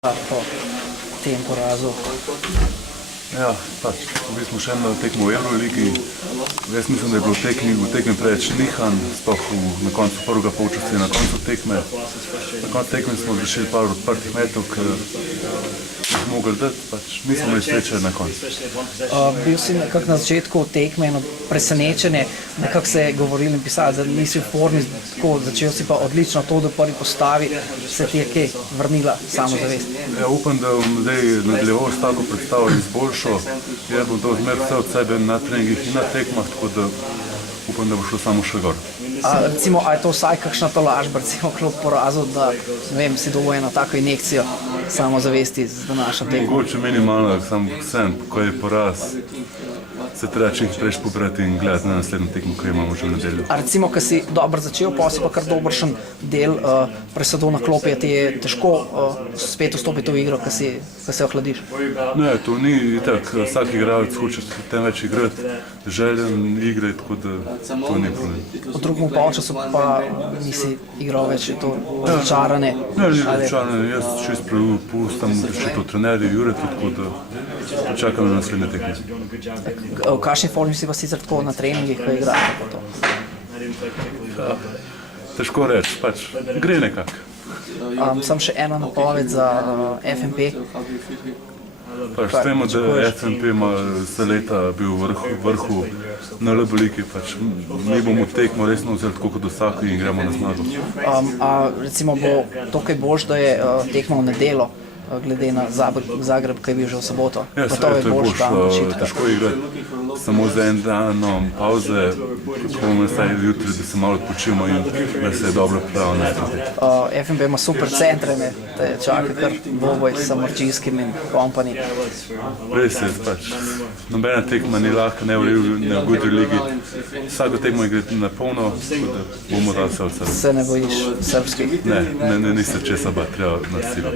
po tem porazu. Ja, pač, bili smo še eno tekmo v Euroligi. Jaz mislim, da je bilo v tekmi preveč nihanj, sploh na koncu prvega polčasa in na koncu tekme. Na koncu tekme smo zgrešili par odprtih metov, ker jih mogli dati, pač nismo imeli sreče na koncu. Bil si nekako na začetku tekme eno presenečenje, nekako se je govorili in pisali, da nisi v formi, tako začel si pa odlično to, da prvi postavi, se ti je kaj vrnila samozavest. Ja, upam, da bom zdaj nadaljeval s tako predstavo izboljšal. Jaz bom to zmer vse od sebe na treningih in na tekmah, tako da upam, da bo šlo samo še gor. Recimo, a je to vsaj kakšna tolažba, recimo kljub porazu, da ne vem, si dobil eno tako injekcijo samozavesti z današnjo tekmo? Mogoče minimalno, samo vsem, ko je poraz, se treba čim prej pobrati in gledati na naslednjo tekmo, ko imamo že v nedeljo. A recimo, ko si dobro začel, pa si pa kar dobršen del presadil na klopi, ti je težko spet vstopiti v igro, ko se ohladiš? Ne, to ni itak, vsak igralec hoče tem več igrati, željen igre, tako da to ni problem. V drugem polčasu pa nisi igral več, je to razočarane? Ne, ni razočarane, jaz čist prepustam še to trenerju Juretu, tako da čakam na naslednje tekme. V kakšni formi si pa sicer tako na treningih, ko igraš po to? Težko reči, pač gre nekako. Sam še ena napoved za FNP. Pač vemo, da FNP ima vse leta bil v vrhu na LB-ligi, pač mi bomo tekmo resno vzeli tako kot vsak in gremo na zmago. Recimo bo to kaj boljš, da je tekmo v nedeljo, glede na Zagreb, ki je bil že v soboto. Ja, to je boljš, težko igrati samo za en dan pauze, ko bomo vsaj jutri, da se malo odpočimo in da se je dobro pripravljeno na to. FNP ima super centre, te čaka kar dvoboj s Marčinskim in company. Res je, pač nobena tekma ni lahka, ne v Good ligi. Vsako tekmo igrati na polno, tako da bomo dali vse od sebe. Se ne bojiš srbskih? Ne, ni se česa ba, treba na silo.